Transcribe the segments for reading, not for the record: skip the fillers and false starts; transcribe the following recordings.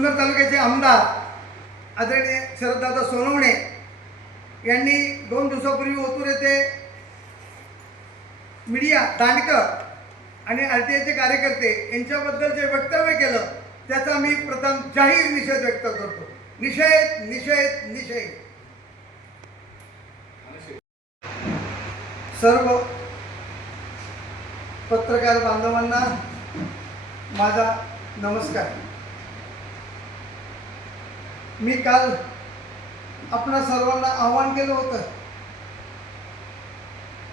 जुन्नर तालुक्याचे आमदार आदरणीय शरददादा सोनवणे यांनी 2 दिवसापूर्वी ओतूर येथे मीडिया दांडकर आणि RTIचे कार्यकर्ते यांच्याबद्दल जे वक्तव्य केलं त्याचा मी प्रथम जाहीर निषेध व्यक्त करतो. निषेध निषेध निषेध. सर्व पत्रकार बांधवांना माझा नमस्कार. मी काल आपणा सर्वांना आवाहन केलं होतं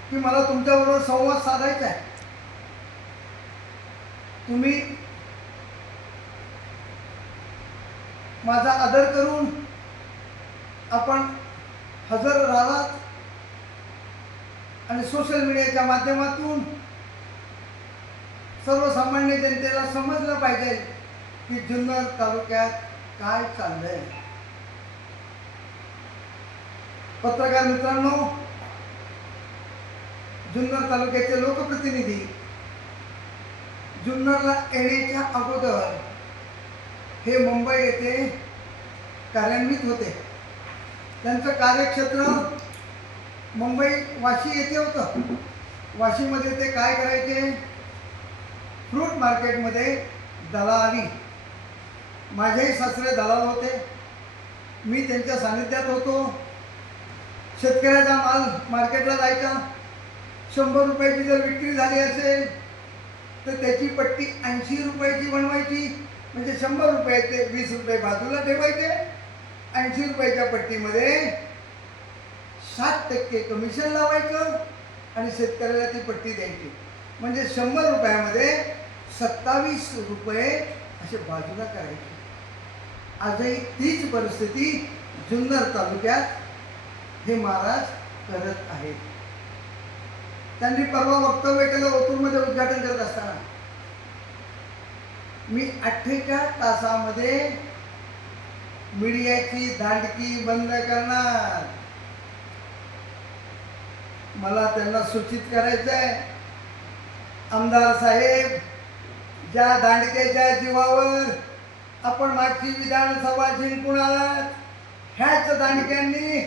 की मला तुमच्याबरोबर संवाद साधायचा आहे. तुम्ही माझा आदर करून आपण हजर राहालात आणि सोशल मीडियाच्या माध्यमातून सर्वसामान्य जनतेला समजलं पाहिजे की जुन्नर तालुक्यात काय चाललंय. पत्रकार मित्रांनो, जुन्नर तालुक्याचे लोकप्रतिनिधी जुन्नरला येण्याच्या अगोदर हे मुंबई येथे कार्यान्वित होते. त्यांचं कार्यक्षेत्र मुंबई वाशी येथे होतं. वाशीमध्ये ते काय करायचे? फ्रूट मार्केटमध्ये दलाली. माझेही सासरे दलाल होते. मी त्यांच्या सानिध्यात होतो. शेतकऱ्याचा माल मार्केटला जायचा. 100 रुपयाची जर विक्री झाली असेल तर त्याची पट्टी 80 रुपयाची बनवायची. म्हणजे 100 रुपयाचे 20 रुपये बाजूला ठेवायचे. 80 रुपयाच्या पट्टीमध्ये 60% कमिशन लावायचं आणि शेतकऱ्याला ती पट्टी द्यायची. म्हणजे 100 रुपयामध्ये 27 रुपये असे बाजूला करायचे. आजही तीच परिस्थिती जुन्नर तालुक्यात हे महाराज करत आहेत. त्यांनी परवा वक्तव्य केलं ओतूरमध्ये उद्घाटन करत असताना. मी 48 तासामध्ये मीडियाची दांडकी बंद करणार. मला त्यांना सूचित करायचं आहे, आमदार साहेब, ज्या दांडकेच्या जीवावर आपण मागची विधानसभा जिंकून आलात, ह्याच दांडक्यांनी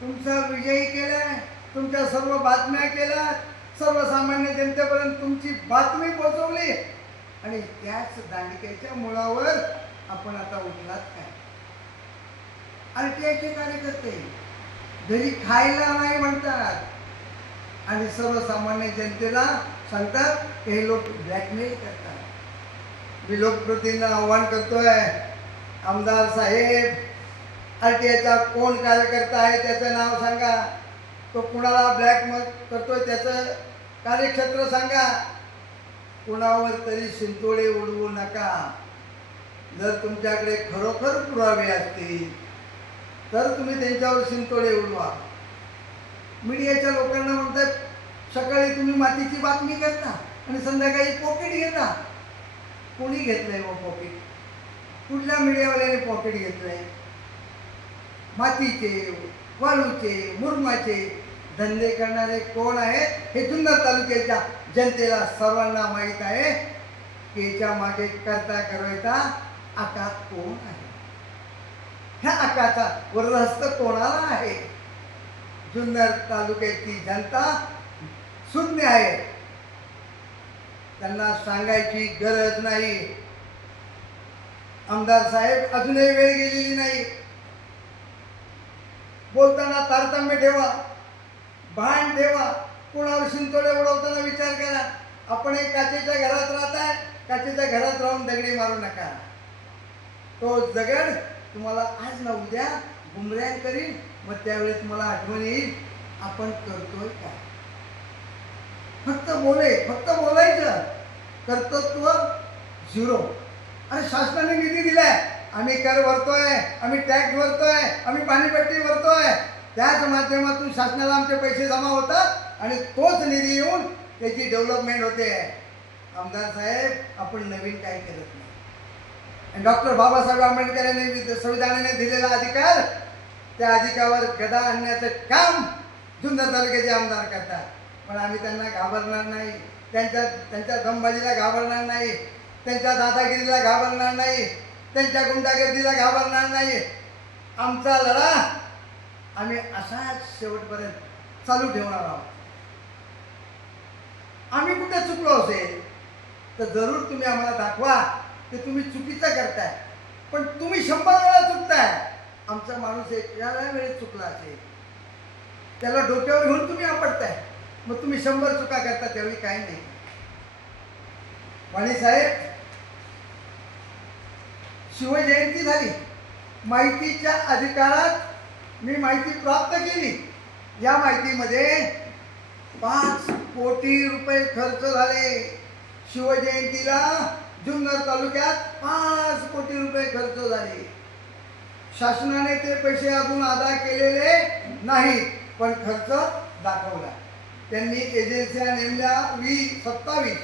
तुमचा विजयी केलाय. तुमच्या सर्व बातम्या केल्या, सर्वसामान्य जनतेपर्यंत तुमची बातमी पोहोचवली आणि त्याच दांडक्याच्या मुळावर आपण आता उठलात काय? RTIचे कार्यकर्ते घरी खायला नाही म्हणतात आणि सर्वसामान्य जनतेला सांगतात हे लोक ब्लॅकमेल करतात. मी लोकप्रतिनिधींना आव्हान करतोय, आमदार साहेब, RTIचा कोण कार्यकर्ता आहे त्याचं नाव सांगा. तो कुणाला ब्लॅकमेल करतोय त्याचं कार्यक्षेत्र सांगा. कुणावर तरी शिंतोडे उडवू नका. जर तुमच्याकडे खरोखर पुरावे असतील तर तुम्ही त्यांच्यावर शिंतोडे उडवा. मीडियाच्या लोकांना म्हणतात सकाळी तुम्ही मातीची बातमी करता आणि संध्याकाळी पॉकेट घेता. कोणी घेतलंय व पॉकेट? कुठल्या मीडियावाल्याने पॉकेट घेतलंय? मातीचे, वाळूचे, मुरमाचे धंदे करणारे कोण आहेत हे जुन्नर तालुक्याच्या जनतेला सर्वांना माहीत आहे की याच्या मागे करता करता आका कोण आहे. ह्या आकाचा वरदहस्त कोणाला आहे? जुन्नर तालुक्याची जनता शून्य आहे. त्यांना सांगायची गरज नाही. आमदार साहेब, अजूनही वेळ गेलेली नाही. बोलताना तारतम्य ठेवा, भान ठेवा. कोणावर शिंतोडे उडवताना विचार करा. आपण एक काचेच्या घरात राहताय, काचेच्या घरात राहून दगडी मारू नका. तो दगड तुम्हाला आज ना उद्या गुमराह करील. मग त्यावेळी तुम्हाला आठवण येईल आपण करतोय काय. फक्त बोलायचं, कर्तृत्व झिरो. अरे शासनाने निधी दिलाय, आम्ही कर भरतोय, आम्ही टॅक्स भरतोय, आम्ही पाणीपट्टी भरतोय. त्याच माध्यमातून शासनाला आमचे पैसे जमा होतात आणि तोच निधी येऊन त्याची डेव्हलपमेंट होते. आमदार साहेब, आपण नवीन काही करत नाही. आणि डॉक्टर बाबासाहेब आंबेडकर यांनी संविधानाने दिलेला अधिकार, त्या अधिकारावर गदा आणण्याचं काम जुन्नर तालुक्याचे आमदार करतात. पण आम्ही त्यांना घाबरणार नाही. त्यांच्या दमबाजीला घाबरणार नाही. त्यांच्या दादागिरीला घाबरणार नाही. त्यांच्या गुंडागर्दीला घाबरणार नाही. आमचा लढा आम्ही असाच शेवटपर्यंत चालू ठेवणार आहोत. आम्ही कुठे चुकलो असेल तर जरूर तुम्ही आम्हाला दाखवा की तुम्ही चुकीचं करताय, पण तुम्ही 100 वेळा चुकताय. आमचा माणूस एक वेळेस चुकला असेल, त्याला डोक्यावर घेऊन तुम्ही आपटताय, मग तुम्ही 100 चुका करता, त्यावेळी काही नाही. वाणी साहेब, शिवजयंती झाली, माहितीच्या अधिकारात मी माहिती प्राप्त केली. या माहितीमध्ये 5 कोटी रुपये खर्च झाले. शिवजयंतीला जुन्नर तालुक्यात 5 कोटी रुपये खर्च झाले. शासनाने ते पैसे अजून अदा केलेले नाहीत, पण खर्च दाखवला. त्यांनी एजन्स्या नेमल्या 27.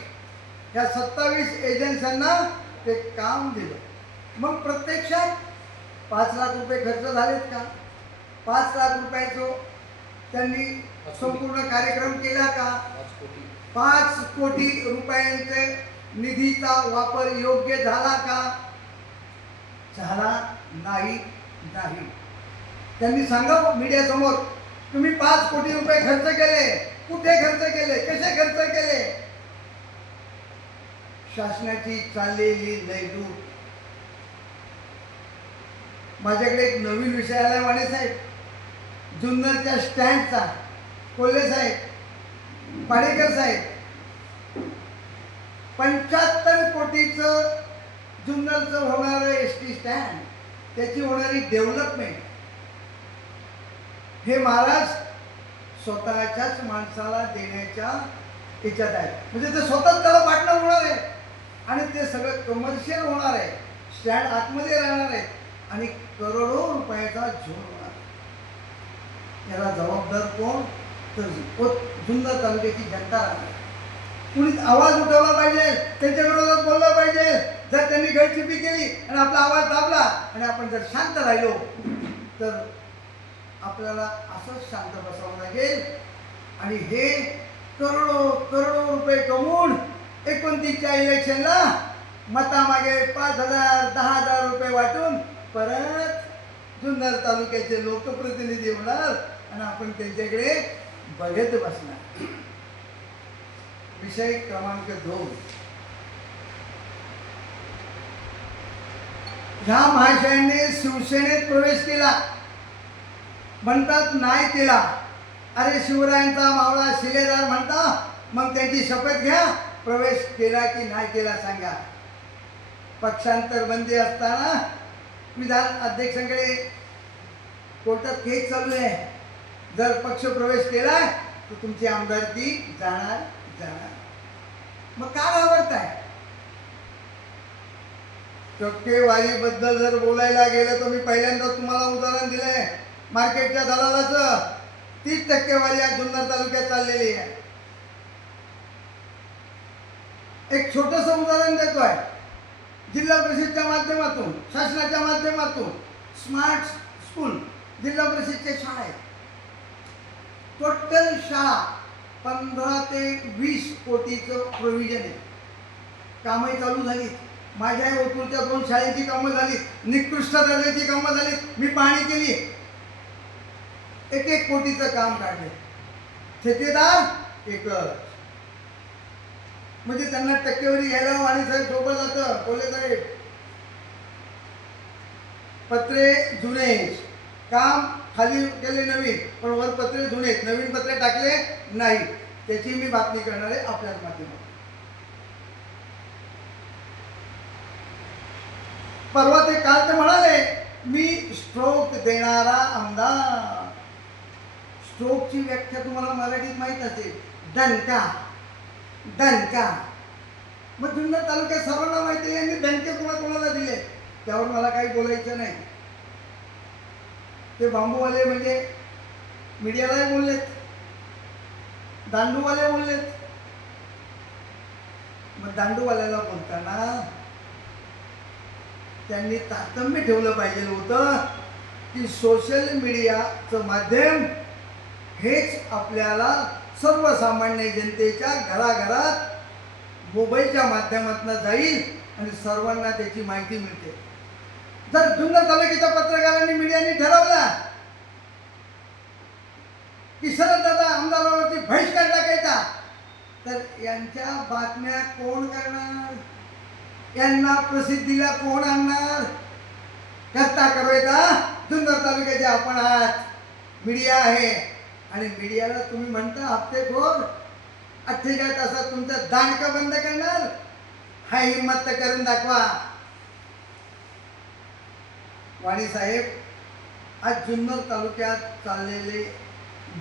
या 27 एजन्स्यांना ते काम दिलं. मग प्रत्यक्षात 5 लाख रुपये खर्च झालेत का? 5 लाख रुपयाचं त्यांनी संपूर्ण कार्यक्रम केला का? 5 कोटी रुपयांचे निधीचा वापर योग्य झाला का? झाला नाही. त्यांनी सांगा मीडिया समोर, तुम्ही 5 कोटी रुपये खर्च केले, कुठे खर्च केले, कसे खर्च केले? शासनाची चाललेली लयलूट. माझ्याकडे एक नवीन विषय आलाय वाणी साहेब. जुन्नरच्या स्टँडचा कोल्हे साहेब, पाडेकर साहेब, 75 कोटीचं जुन्नरचं होणारं एसटी स्टँड, त्याची होणारी डेव्हलपमेंट, हे महाराज स्वतःच्याच माणसाला देण्याच्या याच्यात आहे. म्हणजे ते स्वतःच त्याला पार्टनर होणार आहे आणि ते सगळं कमर्शियल होणार आहे. स्टँड आतमध्ये राहणार आहे आणि करोडो रुपयाचा झोन होणार. याला जबाबदार कोण? तर जुन्नर तालुक्याची जनता राहणार. कुणी आवाज उठवला पाहिजे, त्यांच्या विरोधात बोललं पाहिजे. जर त्यांनी गळचिपी केली आणि आपला आवाज दाबला आणि आपण जर शांत राहिलो तर आपल्याला असंच शांत बसावं लागेल. आणि हे करोडो रुपये कमवून 29च्या इलेक्शनला मतामागे 5,000 10,000 रुपये वाटून परत जुन्नर तालुक्याचे लोकप्रतिनिधी होणार आणि आपण त्यांच्याकडे बघत बसणार. विषय क्रमांक 2. ह्या महाशयांनी शिवसेनेत प्रवेश केला, म्हणतात नाही केला. अरे शिवरायांचा मावळा शिलेदार म्हणता, मग त्यांची शपथ घ्या, प्रवेश केला की नाही केला सांगा. पक्षांतर बंदी असताना विधान अध्यक्षांकडे कोर्टात केस चालू आहे. जर पक्ष प्रवेश केला तर तुमची आमदारकी जाणार. मग का घाबरताय? टक्केवारीबद्दल जर बोलायला गेलं तर मी पहिल्यांदा तुम्हाला उदाहरण दिलंय मार्केटच्या दलालाचं. 30% आज जुन्नर तालुक्यात चाललेली आहे. एक छोटंसं उदाहरण देतोय. जिल्हा परिषदच्या माध्यमातून, शासनाच्या माध्यमातून स्मार्ट स्कूल जिल्हा परिषदच्या शाळा आहेत. टोटल शाळा 15 ते 20 कोटीचं प्रोव्हिजन आहे. कामही चालू झाली. माझ्या ओतूरच्या 2 शाळेची कामं झाली, निकृष्ट दर्जाची कामं झाली. मी पाहणी केली. 1 कोटीचं काम काढले. ठेकेदार एकच. म्हणजे त्यांना टक्केवारी घ्यायला वाणी साहेब सोबत जातं. कोल्हे साहेब, पत्रे जुने, काम खाली केले नवीन, पण वर पत्रे जुने, नवीन पत्रे टाकले नाही. त्याची मी बातमी करणार आहे आपल्याच माध्यमातून. परवा ते काल ते म्हणाले मी स्ट्रोक देणारा आमदार. स्ट्रोकची व्याख्या तुम्हाला मराठीत माहित असेल, दणका. मग जुन्नर तालुक्यात सर्वांना माहिती आहे यांनी दणके कोणाला दिले, त्यावर मला काही बोलायचं नाही. ते बांबूवाले म्हणजे मीडियालाही बोललेत, दांडूवाले बोललेत. मग दांडूवाल्याला बोलताना त्यांनी तारतम्य ठेवलं पाहिजे होतं की सोशल मीडियाचं माध्यम हेच आपल्याला सर्वसामान्य जनतेच्या घराघरात मोबाईलच्या माध्यमातून जाईल आणि सर्वांना त्याची माहिती मिळते. जर जुन्नर तालुक्याच्या पत्रकारांनी मीडियाने ठरवलं की शरददादा आमदारावरती बहिष्कार टाकायचा, तर यांच्या बातम्या कोण करणार, यांना प्रसिद्धीला कोण आणणार? करता करवेता जुन्नर तालुक्याचे आपण आहात, मीडिया आहे, आणि मीडियाला तुम्ही म्हणता हप्तेखोर, 48 तासात तुमचं दांडका बंद करणार? हा हिंमत तर करून दाखवा. वाणी साहेब, आज जुन्नर तालुक्यात चाललेले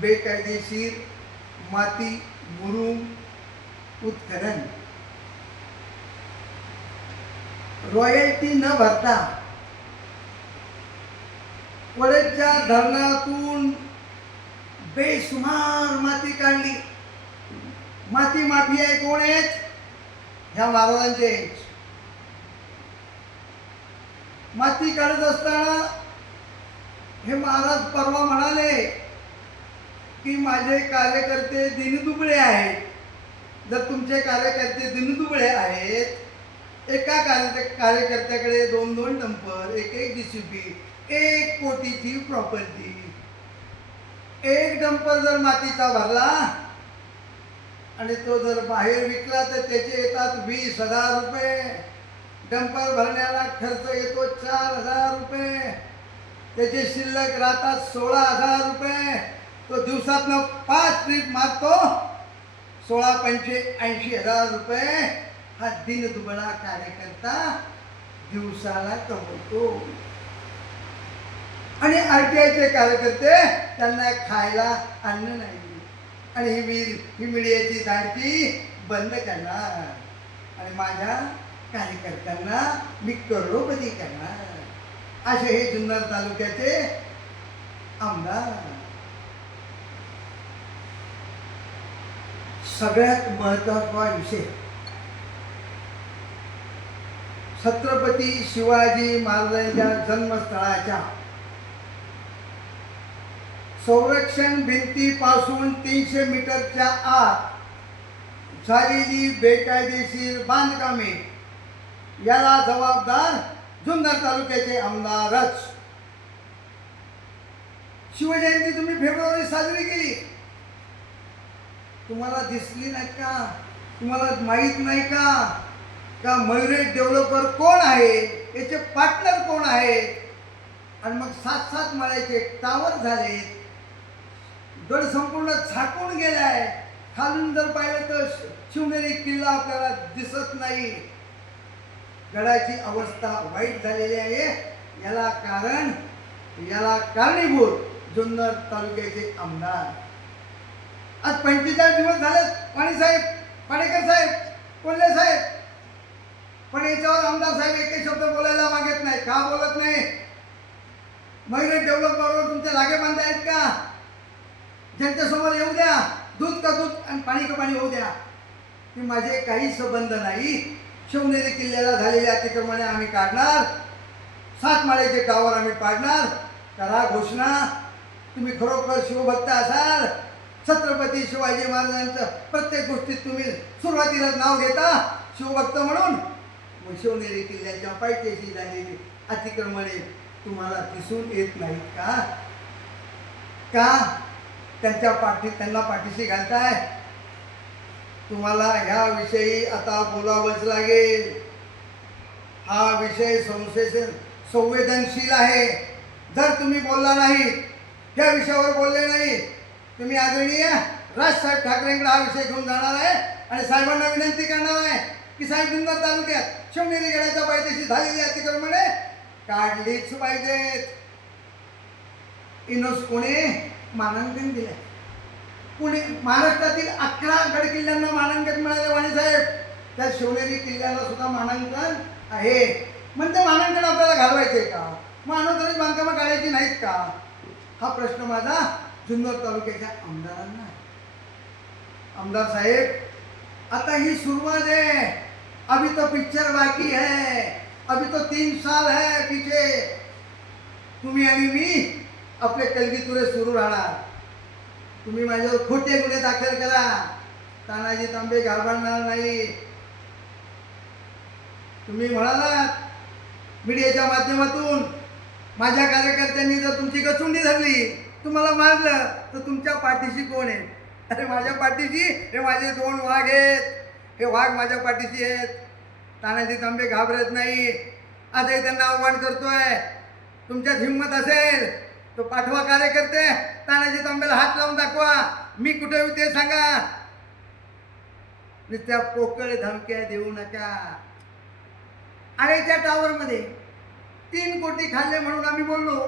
बेकायदेशीर माती मुरुम उत्खनन, रॉयल्टी न भरता वडच्या धरणातून बेसुमार माती काढली. माती माफिया कोण आहेत? ह्या महाराजांचे. माती काढत असताना हे महाराज परवा म्हणाले की माझे कार्यकर्ते दिनदुबळे आहेत. जर तुमचे कार्यकर्ते दिनदुबळे आहेत, एका कार्यकर्त्याकडे 2-2 डंपर, 1-1 JCB, 1 कोटीची प्रॉपर्टी, एक डंपर जर मातीचा भरला आणि तो जर बाहेर विकला तर त्याचे येतात 20,000 रुपये. डंपर भरण्याला खर्च येतो 4,000 रुपये. त्याचे शिल्लक राहतात 16,000 रुपये. तो दिवसातनं 5 ट्रिप मारतो, 16-85,000 रुपये हा दिनदुबळा कार्यकर्ता दिवसाला कमवतो. आणि RTIचे कार्यकर्ते, त्यांना खायला अन्न नाही, आणि ही मीडियाची दाढकी बंद करणार, आणि माझ्या कार्यकर्त्यांना मी करोडपती करणार, असे हे जुन्नर तालुक्याचे आमदार. सगळ्यात महत्त्वाचा विषय, छत्रपती शिवाजी महाराजांच्या जन्मस्थळाच्या संरक्षण भिंतीपासून 300 मीटरच्या आत झालेली बेकायदेशीर बांधकामे, याला जबाबदार जुन्नर तालुक्याचे आमदारच. शिवजयंती तुम्ही फेब्रुवारी साजरी केली, तुम्हाला दिसली नाही का? तुम्हाला माहीत नाही का मयुरेश डेव्हलपर कोण आहे, याचे पार्टनर कोण आहे? आणि मग 7-7 माळ्याचे टावर झाले, गड संपूर्ण झाकून गेलाय. खालून जर पाहिलं तर शिवनेरी किल्ला आपल्याला दिसत नाही. गडाची अवस्था वाईट झालेली आहे. याला कारणीभूत जुन्नर तालुक्याचे आमदार. आज 45 दिवस झाले पाणी साहेब, पाणेकर साहेब, कोल्हे साहेब, पण याच्यावर आमदार साहेब एकही शब्द बोलायला मागत नाही. का बोलत नाही? मयुरेश डेव्हलपरवर तुमचे लागे बांधे आहेत का? ज्यांच्यासमोर येऊ द्या, दूध का दूध आणि पाणी का पाणी होऊ द्या. की माझे काही संबंध नाही. शिवनेरी किल्ल्याला झालेल्या अतिक्रमणे आम्ही काढणार, 7 माळ्याचे टावर आम्ही पाडणार. करा घोषणा. तुम्ही खरोखर शिवभक्त असाल, छत्रपती शिवाजी महाराजांचं प्रत्येक गोष्टीत तुम्ही सुरुवातीला नाव घेता शिवभक्त म्हणून. मग शिवनेरी किल्ल्याच्या पायथ्याशी झालेली अतिक्रमणे तुम्हाला दिसून येत नाहीत का? त्यांना पाठीशी घालताय. तुम्हाला ह्या विषयी आता बोलावंच लागेल. हा विषय संवेदनशील आहे. जर तुम्ही बोलला नाही, या विषयावर बोलले नाही, तुम्ही आदरणीय राजसाहेब ठाकरेंकडे हा विषय घेऊन जाणार आहे आणि साहेबांना विनंती करणार आहे की साहेब, जुन्नर तालुक्यात शिवनेरी गडाच्या पायथ्याशी झालेली अतिक्रमणे काढलीच पाहिजेत. युनेस्कोने मानांकन दिले. पुणे महाराष्ट्रातील 11 गडकिल्ल्यांना मानांकन मिळाले. वाणी साहेब, त्या शिवनेरी किल्ल्याला सुद्धा मानांकन आहे. म्हणजे मानांकन आपल्याला घालवायचे का? मग अनुदानित बांधकामं काढायची नाहीत का? हा प्रश्न माझा जुन्नर तालुक्याच्या आमदारांना. आमदार साहेब, आता ही सुरुवात है, अभी तो पिक्चर बाकी है, अभी तो 3 साल है पीछे. तुम्ही आणि मी आपले कलगीतुरे सुरू राहणार. तुम्ही माझ्यावर खोटे गुन्हे दाखल करा, तानाजी तांबे घाबरणार नाही. तुम्ही म्हणालात मीडियाच्या माध्यमातून माझ्या कार्यकर्त्यांनी जर तुमची गचुंडी धरली, तुम्हाला मारलं, तर तुमच्या पाठीशी कोण आहे? अरे माझ्या पाठीशी हे माझे 2 वाघ आहेत. हे वाघ माझ्या पाठीशी आहेत. तानाजी तांबे घाबरत नाही. आजही त्यांना आव्हान करतोय, तुमच्यात हिंमत असेल तो पाठवा कार्यकर्ते, तानाजी तांबेला हात लावून दाखवा. मी कुठे येऊ ते सांगा. त्या पोकळ धमक्या देऊ नका. आणि त्या टावरमध्ये 3 कोटी खाल्ले म्हणून आम्ही बोललो.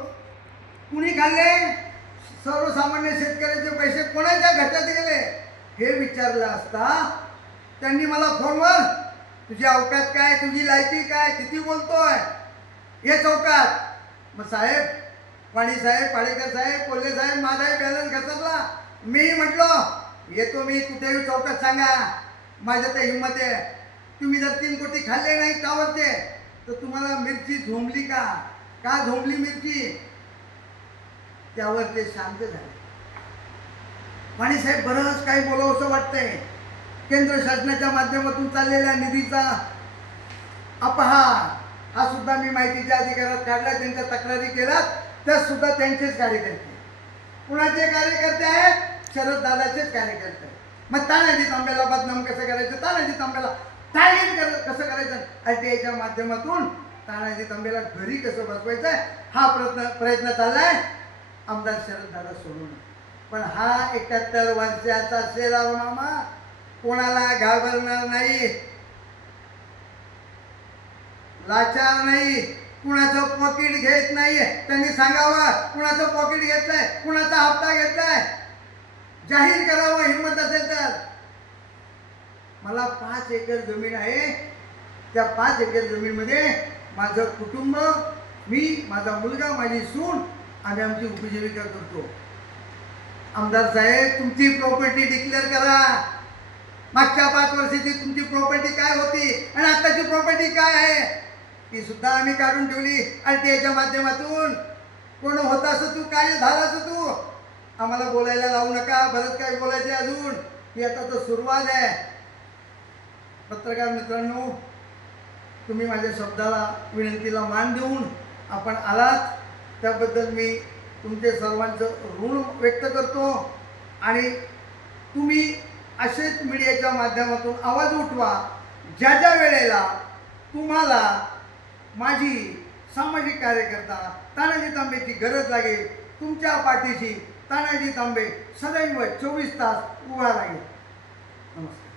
कुणी खाल्ले? सर्वसामान्य शेतकऱ्याचे पैसे कोणाच्या घटात गेले हे विचारलं असता त्यांनी मला फोनवर, तुझी अवकात काय, तुझी लायकी काय, किती बोलतोय हे चौकात. मग साहेब, पाणी साहेब, पाडेकर साहेब, कोल्हे साहेब, माझाही बॅलन्स घसरला. मी म्हटलो येतो, मी कुठेही चौकात सांगा, माझ्या तर हिंमत आहे. तुम्ही जर 3 कोटी खाल्ले नाही टावरचे, तर तुम्हाला मिरची झोंबली का? का झोंबली मिरची? त्यावर ते शांत झाले. पाणी साहेब, बरंच काही बोलावंसं वाटतंय. केंद्र शासनाच्या माध्यमातून चाललेल्या निधीचा अपहार हा सुद्धा मी माहितीच्या अधिकारात काढला. त्यांच्या तक्रारी केल्यात, त्या सुद्धा त्यांचेच कार्यकर्ते. कुणाचे कार्यकर्ते आहेत? शरद दादाचेच कार्यकर्ते. मग तानाजी तांब्याला बदनाम कसं करायचं, तानाजी तांब्याला टार्गेट कसं करायचं, RTIच्या माध्यमातून तानाजी तांब्याला घरी कसं बसवायचं, हा प्रयत्न चाललाय आमदार शरद दादा सोडून. पण हा 71 वर्षाचा शेराव मामा कोणाला घाबरणार नाही, लाचार नाही, कुणाचं पॉकेट घेत नाहीये. त्यांनी सांगावं कुणाचं पॉकेट घेतलंय, कुणाचा हप्ता घेतलाय, जाहीर करावं हिंमत असेल तर. मला 5 एकर जमीन आहे. त्या 5 एकर जमीनमध्ये माझं कुटुंब, मी, माझा मुलगा, माझी सून, आम्ही आमची उपजीविका करतो. आमदार साहेब, तुमची प्रॉपर्टी डिक्लेअर करा. मागच्या 5 वर्षाची तुमची प्रॉपर्टी काय होती आणि आताची प्रॉपर्टी काय आहे ती सुद्धा आम्ही काढून ठेवली RTIच्या माध्यमातून. कोण होता असं तू, काय झालं असं तू, आम्हाला बोलायला लावू नका. बरंच काय बोलायचे अजून, ही आता तर सुरुवात आहे. पत्रकार मित्रांनो, तुम्ही माझ्या शब्दाला, विनंतीला मान देऊन आपण आलात, त्याबद्दल मी तुमचे सर्वांचं ऋण व्यक्त करतो. आणि तुम्ही असेच मीडियाच्या माध्यमातून आवाज उठवा. ज्या ज्या वेळेला तुम्हाला माझी सामाजिक कार्यकर्ता तानाजी तांबेची गरज लागेल, तुमच्या पाठीशी तानाजी तांबे सदैव 24 तास उभा राहील. नमस्कार.